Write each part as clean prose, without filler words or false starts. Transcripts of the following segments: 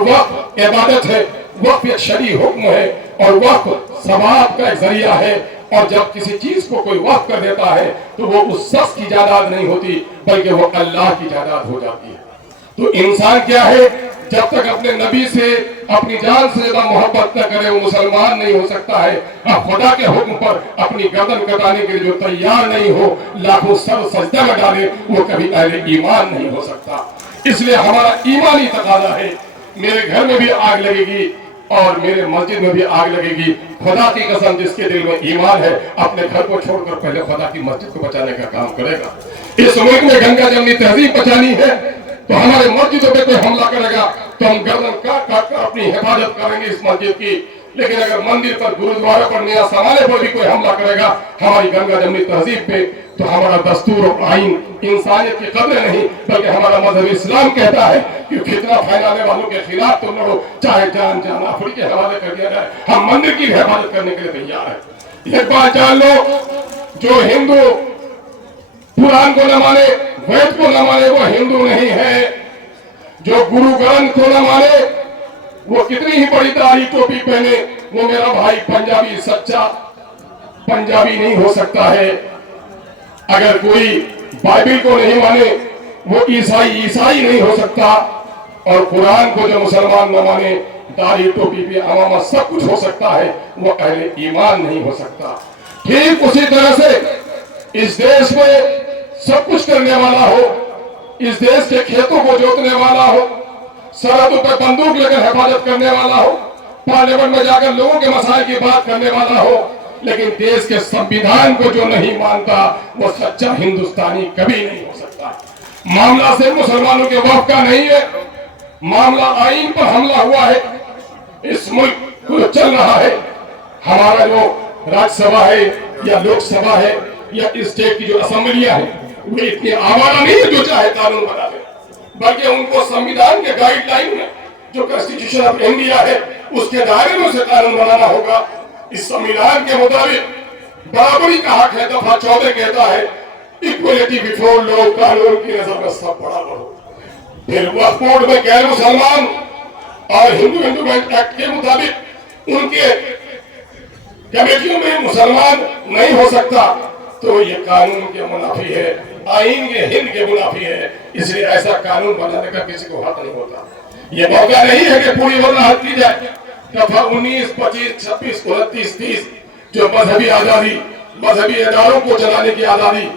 वक्त इबादत है, वक्त एक शरई हुक्म है और वक्त सवाब का एक जरिया है। और जब किसी चीज को कोई वक्त कर देता है तो वो उस शख्स की जायदाद नहीं होती बल्कि वो अल्लाह की जायदाद हो जाती है। तो इंसान क्या है, जब तक अपने नबी से अपनी जान से ज्यादा मोहब्बत न करे वो मुसलमान नहीं हो सकता है। अब खुदा के हुक्म पर अपनी गर्दन कटाने के लिए जो तैयार नहीं हो, लाखों सर सजदा में डाले, वो कभी अहले ईमान नहीं हो सकता। इसलिए हमारा ईमानी तकाजा है। मेरे घर में भी आग लगेगी और मेरे मस्जिद में भी आग लगेगी। खुदा की कसम, जिसके दिल में ईमान है अपने घर को छोड़कर पहले खुदा की मस्जिद को बचाने का काम करेगा। इस मुल्क में गंगा जमनी तहजीब बचानी है तो हमारे मस्जिदों पे कोई हमला करेगा तो हम गर्दन काट काट कर अपनी हिफाजत करेंगे इस मस्जिद की। लेकिन अगर मंदिर पर, गुरुद्वारे पर, नया समाने पर भी कोई हमला करेगा हमारी गंगा जमनी तहजीब पे, तो हमारा दस्तूर और आइन इंसानियत की कदर नहीं बल्कि हमारा मजहब इस्लाम कहता है कि फितना फैलाने वालों के खिलाफ तुम लड़ो, चाहे जान जान आफरी के हवाले कर दिया जाए। हम मंदिर की हिफाजत करने के लिए तैयार है। एक बात जान लो, जो हिंदू कुरान को न माने, वेद को न माने, वो हिंदू नहीं है। जो गुरु ग्रंथ को न माने, वो कितनी ही बड़ी दाढ़ी टोपी पहने, वो मेरा भाई पंजाबी सच्चा पंजाबी नहीं हो सकता है। अगर कोई बाइबल को नहीं माने वो ईसाई नहीं हो सकता। और कुरान को जो मुसलमान न माने, दाढ़ी टोपी पे अमामा सब कुछ हो सकता है, वो अहले ईमान नहीं हो सकता। ठीक उसी तरह से इस देश में सब कुछ करने वाला हो, इस देश के खेतों को जोतने वाला हो, सरहदों पर बंदूक लेकर हिफाजत करने वाला हो, पार्लियामेंट में जाकर लोगों के मसाइल की बात करने वाला हो, लेकिन देश के संविधान को जो नहीं मानता वो सच्चा हिंदुस्तानी कभी नहीं हो सकता। मामला सिर्फ मुसलमानों के वफ का नहीं है, मामला आइन पर हमला हुआ है। इस मुल्क को चल रहा है, हमारा जो राज्यसभा है या लोकसभा है या स्टेट की जो असेंबलियां है, वे इतनी आवारा नहीं है जो चाहे कानून बना दे, बल्कि उनको संविधान के गाइडलाइन में जो कॉन्स्टिट्यूशन ऑफ इंडिया है उसके दायरे में उसे कानून बनाना होगा। इस संविधान के मुताबिक बराबरी का हक है, दफा 14 कहता है इक्वलिटी बिफोर लॉ, कानून की नजर में सब बराबर हो। फिर वक्फ बोर्ड में गैर मुसलमान और हिंदू एक्ट के मुताबिक उनके कमेटियों में मुसलमान नहीं हो सकता, तो ये कानून के मुनाफी है, आइन के हिंद के मुनाफी है। इसलिए ऐसा कानून बनाने का किसी को हक नहीं होता। ये मौका नहीं है कि पूरी वजाहत की जाए। दफा 19, 25, 26, 29, 30 जो मजहबी आजादी, मजहबी इदारों को चलाने की आजादी,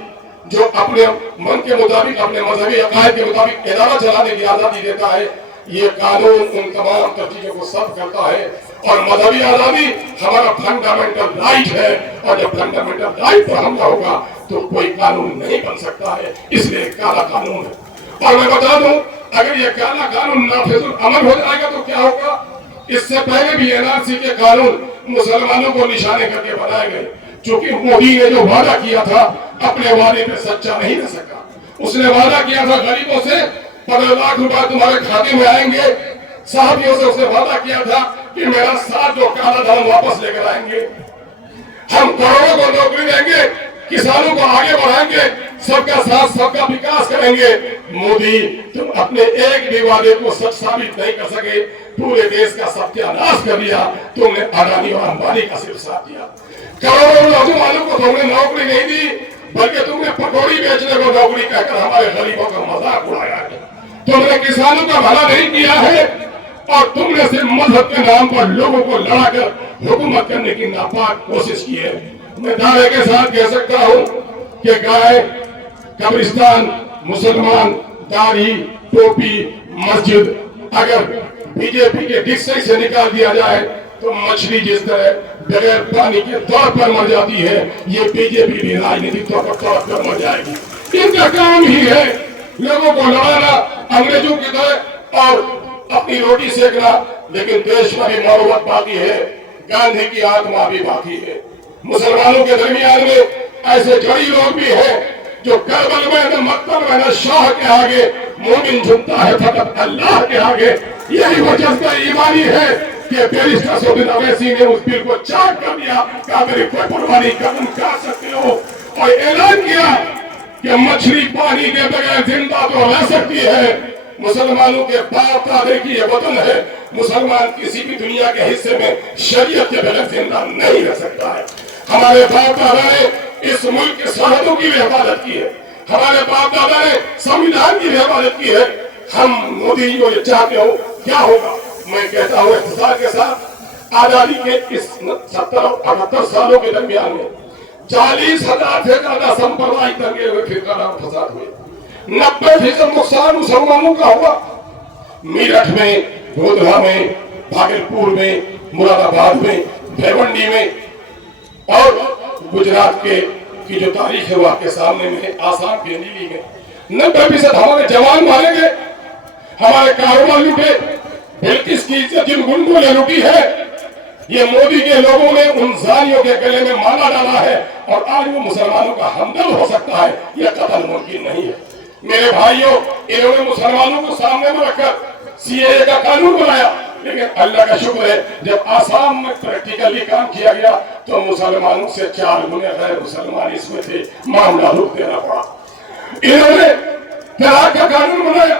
जो अपने मन के मुताबिक, अपने मजहबी अकायद के मुताबिक इदारा चलाने की आजादी देता है, ये कानून उन तमाम चीजों को सब करता है। और मजहबी आजादी हमारा फंडामेंटल राइट है, और जब फंडामेंटल राइट पर हमला होगा तो कोई कानून नहीं बन सकता है। इसलिए काला कानून है। और मैं बता दूं, अगर ये काला कानून नाफिजुल अमल हो जाएगा तो क्या होगा। इससे पहले भी एनआरसी के कानून मुसलमानों को निशाने करके बनाए गए, क्योंकि मोदी ने जो वादा किया था अपने वादे पे सच्चा नहीं रह सका। उसने वादा किया था गरीबों से 15 लाख रुपए तुम्हारे खाते में आएंगे, साहबियों से उसने वादा किया था कि मेरा साथ जो काला धन वापस लेकर आएंगे, हम करोड़ों को नौकरी देंगे, किसानों को आगे बढ़ाएंगे, सबका साथ सबका विकास करेंगे। मोदी, तुम अपने एक भी वादे को सच साबित नहीं कर सके, पूरे देश का सत्यानाश कर दिया। तुमने अडानी और अंबानी का सिर्फ साथ दिया। करोड़ों नौजवानों को तुमने नौकरी नहीं दी, बल्कि तुमने पकौड़ी बेचने को नौकरी कहकर हमारे गरीबों का मजाक उड़ाया है। तुमने किसानों का भला नहीं किया है, और तुमने सिर्फ मजहब के नाम पर लोगों को लड़ाकर हुकूमत करने की नापाक कोशिश की है। मैं दावे के साथ कह सकता हूँ कि गाय, कब्रिस्तान, मुसलमान, दाढ़ी, टोपी, मस्जिद अगर बीजेपी के डिक्शनरी से निकाल दिया जाए तो मछली जिस तरह बगैर पानी के तौर पर मर जाती है, ये बीजेपी भी राजनीतिक तौर पर मर जाएगी। इनका काम ही है लोगों को लड़ाना अंग्रेजों की तरह और अपनी रोटी सेकना। लेकिन देश में भी मोहब्बत बाकी है, गांधी की आत्मा भी बाकी है। मुसलमानों के दरमियान में ऐसे जड़ी लोग भी हैं जो करबल में न मक्तब में न शाह के आगे मोमिन झुकता है फकत अल्लाह के आगे। यही वो जज्बा ईमानी है कि बैरिस्टर सऊदी अवैसी ने उस बिल को चाक कर दिया कि मेरी कोई परवाह नहीं, कदम कर सकते हो, और ऐलान किया کہ مچھلی پانی کے بغیر زندہ تو رہ سکتی ہے، مسلمانوں کے باپ دادے کی یہ وطن ہے، مسلمان کسی بھی دنیا کے حصے میں شریعت کے بغیر زندہ نہیں رہ سکتا ہے۔ ہمارے باپ دادا نے اس ملک کے سرحدوں کی بھی حفاظت کی ہے، ہمارے باپ دادا نے سنویدھان کی بھی حفاظت کی ہے۔ ہم مودی جو یہ چاہتے ہو کیا ہوگا؟ میں کہتا ہوں اختصار کے ساتھ، آزادی کے اس 70-78 سالوں کے درمیان میں 40,000 سے زیادہ سمپردائی دنگے ہوئے، فرقہ اور فساد ہوئے، 90% نقصان مسلمانوں کا ہوا۔ میرٹھ میں، گودھا میں، بھاگلپور میں، مراد آباد میں، بھیونڈی میں اور گجرات کی جو تاریخ ہے وہ آپ کے سامنے میں ہے، آسام کے نیلی میں 90% ہمارے جوان مارے گئے، ہمارے کاروبار لوٹے، بلکہ کی عزت جن گنڈوں نے لوٹی ہے، یہ مودی کے لوگوں نے ان زانیوں کے گلے میں مالا ڈالا ہے، اور آج وہ مسلمانوں کا ہمدرد ہو سکتا ہے، یہ قتل ممکن نہیں ہے۔ میرے بھائیوں، انہوں نے مسلمانوں کو سامنے میں رکھ کر سی اے اے کا قانون بنایا، لیکن اللہ کا شکر ہے جب آسام میں پریکٹیکلی کام کیا گیا تو مسلمانوں سے 4 گنے غیر مسلمان اس میں تھے، معاملہ رک دینا پڑا۔ انہوں نے طلاق کا قانون بنایا،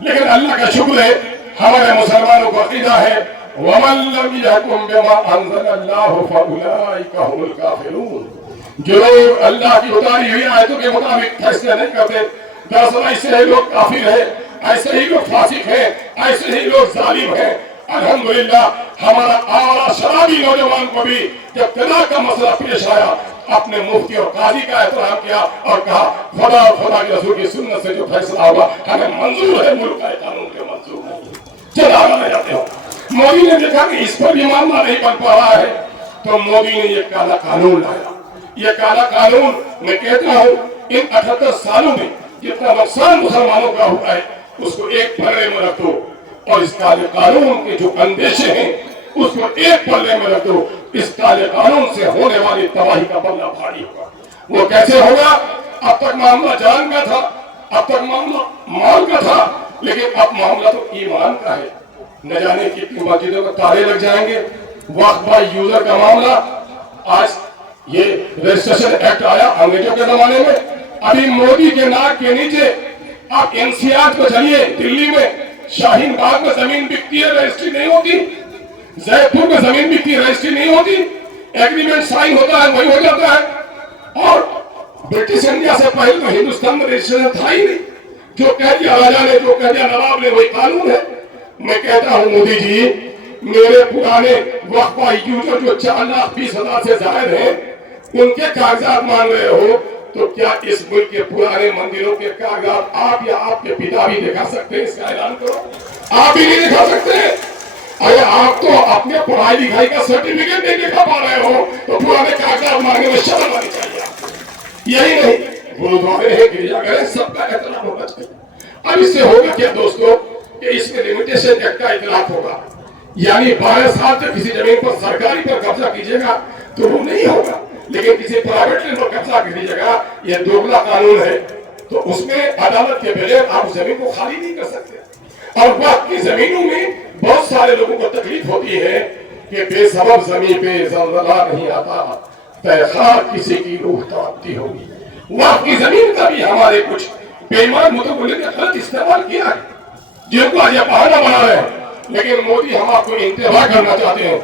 لیکن اللہ کا شکر ہے ہمارے مسلمانوں کو عقیدہ ہے وَمَن لَّمْ يَحْكُم بِمَا أَنزَلَ اللَّهُ فَأُولَٰئِكَ هُمُ الْكَافِرُونَ۔ جو لوگ اللہ کی اتاری ہوئی آیتوں کے مطابق فیصلے نہیں کرتے، دراصل ایسے ہی لوگ کافر ہیں، ایسے ہی لوگ فاسق ہیں، ایسے ہی لوگ ظالم ہیں۔ الحمدللہ ہمارا آوارہ شرابی نوجوان کو بھی جب طلاق کا مسئلہ پیش آیا، اپنے مفتی اور قاضی کا احترام کیا اور کہا خدا اور خدا کے رسول کی سنت سے جو فیصلہ ہوگا ہمیں منظور ہے، ملک کا قانون کے منظور نہیں۔ چل آگے جاتے ہو، مودی نے دیکھا کہ اس پر بھی معاملہ نہیں بن پا رہا ہے تو مودی نے یہ کالا قانون لایا۔ یہ کالا قانون میں کہتا ہوں ان 78 سالوں میں جتنا نقصان مسلمانوں کا ہوا ہے اس کو ایک پلڑے میں رکھ دو، اور اس کالے قانون کے جو اندیشے ہیں اس کو ایک پلڑے میں رکھ دو، اس کالے قانون سے ہونے والی تباہی کا بلہ بھاری ہوگا۔ وہ کیسے ہوگا؟ اب تک معاملہ جان کا تھا، اب تک معاملہ مال کا تھا، لیکن اب معاملہ تو ایمان کا ہے۔ نہ جانے کتنی مسجدوں کو تالے لگ جائیں گے۔ وقت بائی یوزر کا معاملہ، آج یہ رجسٹریشن ایکٹ آیا انگریزوں کے زمانے میں، ابھی مودی کے ناک کے نیچے آپ NCR کو چلیے، دلی میں شاہین باغ میں زمین بکتی ہے، رجسٹری نہیں ہوتی، زید پور میں زمین بکتی ہے، رجسٹری نہیں ہوتی، ایگریمنٹ سائن ہوتا ہے وہی ہو جاتا ہے۔ اور برٹش انڈیا سے پہلے تو ہندوستان میں رجسٹریشن تھا ہی نہیں، جو کہہ دیا راجا نے، جو کہہ دیا نواب نے وہی قانون ہے۔ میں کہتا ہوں مودی جی، میرے پرانے وقفہ یوزر جو 4,20,000 سے زائد ہیں ان کے کاغذات مانگ رہے ہو، تو کیا اس ملک کے پرانے مندروں کے کاغذات آپ یا آپ کے پتا بھی دکھا سکتے ہیں؟ اس کا اعلان کرو، آپ بھی نہیں دکھا سکتے۔ اگر آپ تو اپنے پڑھائی لکھائی کا سرٹیفکیٹ نہیں دکھا پا رہے ہو تو پرانے کاغذات مانگنے میں شرم آنی چاہیے آپ کو۔ یہی نہیں، گرودوارے ہیں، گرجا گھر ہیں، سب کا احترام ہونا چاہیے۔ اب اس سے ہوگا کیا دوستو کہ اس میں لمیٹیشن ایکٹ کا اطلاق ہوگا، یعنی 12 سال تک کسی زمین پر سرکاری پر قبضہ کیجیے گا تو وہ نہیں ہوگا، لیکن کسی پرائیویٹ لینڈ پر قبضہ کیجیے گا، یہ دوگلا قانون ہے، تو اس میں عدالت کے بغیر آپ زمین کو خالی نہیں کر سکتے۔ اور وقت کی زمینوں میں بہت سارے لوگوں کو تکلیف ہوتی ہے کہ بے سبب زمین پہ زلزلہ نہیں آتا، تحقیق کسی کی روح تڑپتی ہوگی۔ وقت کی زمین کا بھی ہمارے کچھ بے ایمان متولد نے غلط استعمال کیا ہے، جن کو آج بہانہ بنا رہے ہیں، لیکن مودی ہم آپ کو انتباہ کرنا چاہتے ہیں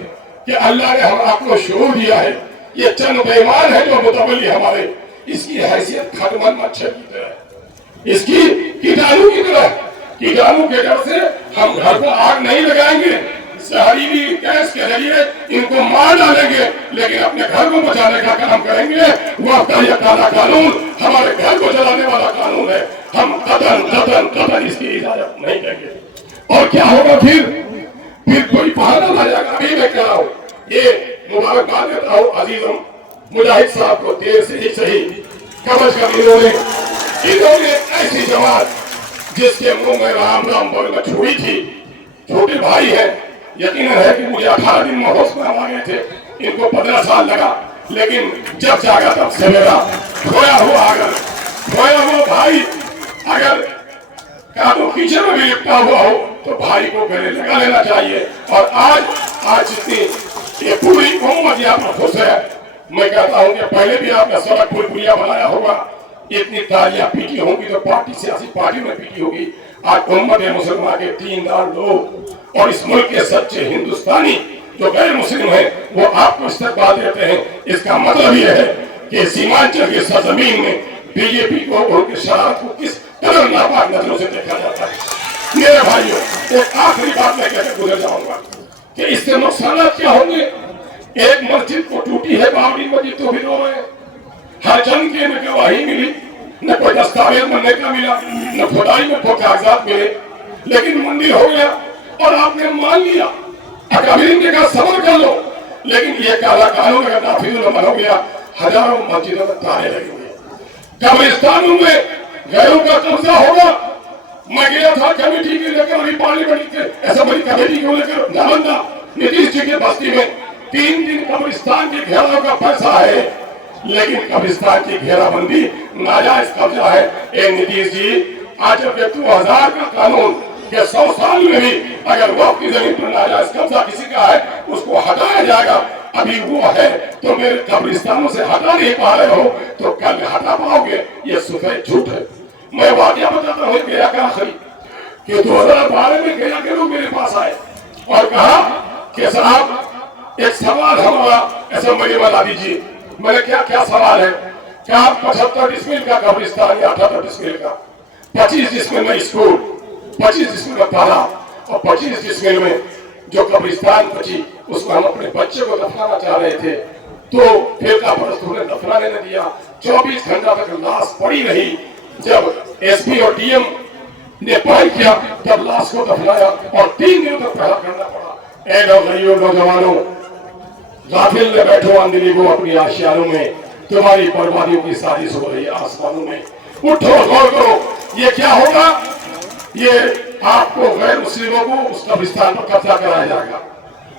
کہ اللہ نے ہم آپ کو شعور دیا ہے، یہ چند بے ایمان ہے جو متولی ہمارے، اس کی حیثیت کھٹمل مچھر کی طرح ہے، اس کی کیٹانو کی طرح ہے۔ کیٹانو کے ڈر سے ہم گھر کو آگ نہیں لگائیں گے، زہریلی گیس کے ذریعے ان کو مار ڈالیں گے، لیکن اپنے گھر کو بچانے کا کام کریں گے۔ وقت کا یہ کالا قانون ہمارے گھر کو جلانے والا قانون ہے، ہم قطعاً اس کی اجازت نہیں دیں گے۔ اور کیا ہوگا پھر کوئی بہانہ لا جائے گا۔ ابھی میں کہہ رہا ہوں، یہ مبارکباد دیتا ہوں عزیزم مجاہد صاحب کو، دیر سے ہی صحیح کمز کر انہوں نے ایسی جماعت جس کے منہ میں رام رام بولنا چھوڑی تھی، چھوٹے بھائی ہیں، یقیناً ہے کہ مجھے 18 دن میں ہوش میں آ گئے تھے، ان کو 15 سال لگا، لیکن جب جاگا تب سویرا، کھویا ہوا بھائی اگر کانوں پیچھے میں بھی لپٹا ہوا ہو تو بھائی کو گلے لگا لینا چاہیے۔ اور آج جتنی یہ پوری امت یہاں پر خوش ہے، میں کہتا ہوں کہ پہلے بھی آپ نے سڑک پل پلیا بنایا ہوگا، इतनी तालियां पीटी होंगी तो पार्टी सियासी पार्टियों में पीटी होगी। आज उम्मत मुसलमान के 3 लाख लोग और इस मुल्क के सच्चे हिंदुस्तानी जो गैर मुस्लिम है वो आपको इस्तकबाल देते हैं। इसका मतलब यह है कि सीमांचल की सरजमीन में बीजेपी को और उनकी शरारत को किस कदर नापाक नजरों से देखा जाता है। मेरे भाइयों, एक आखिरी बात मैं कहकर गुजर जाऊंगा कि इससे नुकसान क्या होंगे। एक मस्जिद को टूटी है, बाबरी मस्जिद तो भी रो रहे हैं। हर जंग की न गवाही मिली, न कोई दस्तावेज बनने का मिला, न खुदाई में कोई कागजात मिले, लेकिन मंदिर हो गया और आपने मान लिया। अकाबिरीन ने कहा सब्र कर लो, लेकिन ये काला कानून अगर नाफिज अमल हो गया, हजारों मस्जिदों में ताले लगेंगे, कब्रिस्तानों में गैरों का कब्जा होगा। मैं गया था कमेटी के लेकर, अभी पार्लियामेंट के असेंबली कमेटी को लेकर नालंदा नीतीश जी की बस्ती में 3 दिन कब्रिस्तान के घेराव का पैसा है, लेकिन कब्रिस्तान की घेराबंदी नाजायज कब्जा है। ए नीतीश जी, आज जब 2000 का कानून के 100 साल में भी अगर वक्त की जमीन पर नाजायज कब्जा किसी का है उसको हटाया जाएगा। अभी वो है तो मेरे कब्रिस्तानों से हटा नहीं पा रहे हो तो कल हटा पाओगे, ये सफेद झूठ है। मैं वाकया बताता हूँ गया का आखिरी कि 2012 में गया के लोग मेरे पास आए और कहा कि साहब एक सवाल हमारा असेंबली में ला दीजिए। मैंने क्या सवाल है? क्या 75 डिसमिल का कब्रिस्तान या 78 डिसमिल का, 25 डिसमिल में स्कूल, 25 डिसमिल में तालाब और 25 डिसमिल में जो कब्रिस्तान बची उसमें हम अपने बच्चे को दफनाना चाह रहे थे, तो फिरका परस्तों ने दफनाने नहीं दिया। 24 घंटा तक लाश पड़ी रही। जब एसपी और डीएम ने पहल किया तब लाश को दफनाया और 3 दिनों तक पहरा करना पड़ा। ए गरीबों नौजवानों, गाफिल ने बैठो अंधेरी को अपनी आशियारों में, तुम्हारी बर्बादियों की साजिश हो रही है आसमानों में। उठो, गौर करो, ये क्या होगा? ये आपको गैर मुस्लिमों को उस कब्रिस्तान पर कब्जा कराया जाएगा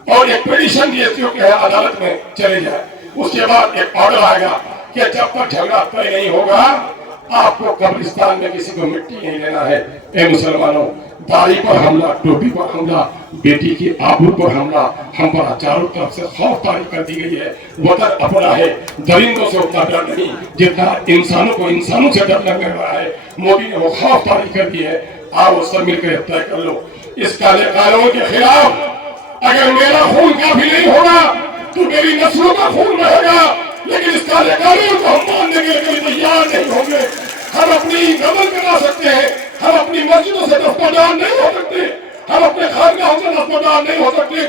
और एक पिटीशन जीएसटी के अदालत में चले जाए। उसके बाद एक ऑर्डर आएगा कि जब तक झगड़ा तय नहीं होगा आपको कब्रिस्तान में किसी को मिट्टी नहीं लेना है। ए मुसलमानों, दाढ़ी पर हमला, टोपी पर हमला, बेटी की आबरू पर हमला, हम पर चारों तरफ से खौफ तारी कर दी गई है। वतन अपना है, दरिंदों से उतना डर नहीं जितना इंसानों को इंसानों से डर लगने रहा है। मोदी ने वो खौफ तारी कर दी है। आओ सब मिलकर तय कर लो इस काले कानून के खिलाफ। अगर मेरा खून काफी नहीं होगा तो मेरी नस्लों का खून रहेगा, लेकिन इस काले कानून को हम मानने के लिए तैयार नहीं होंगे। हम अपनी गबन करा सकते हैं, हम अपनी मस्जिदों से दस्तबरदार नहीं हो सकते, हम अपने खानगाहों से दस्तबरदार नहीं हो सकते।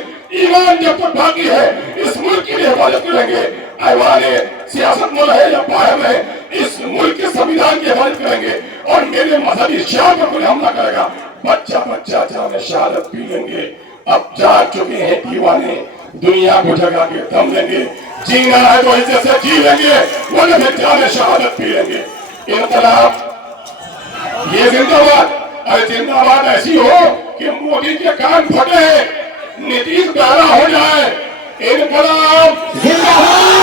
ईमान जब तक बाकी है इस मुल्क की हिफाजत करेंगे। ऐवाने सियासत में है या बाहर है, इस मुल्क के संविधान की हिफाजत करेंगे। और मेरे मजहबी शान पर कोई हमला करेगा, बच्चा बच्चा जाने शहादत पी लेंगे। अब जाग चुके हैं दीवाने, दुनिया को जगा के दम लेंगे। जीना है तो इज्जत से जी लेंगे, वरना फिर जाने शहादत पी लेंगे। इनकलाब ये जिंदाबाद, अरे जिंदाबाद ऐसी हो कि मोदी के कान फटे, नीतीश गाला हो जाए। इनकलाब जिंदाबाद।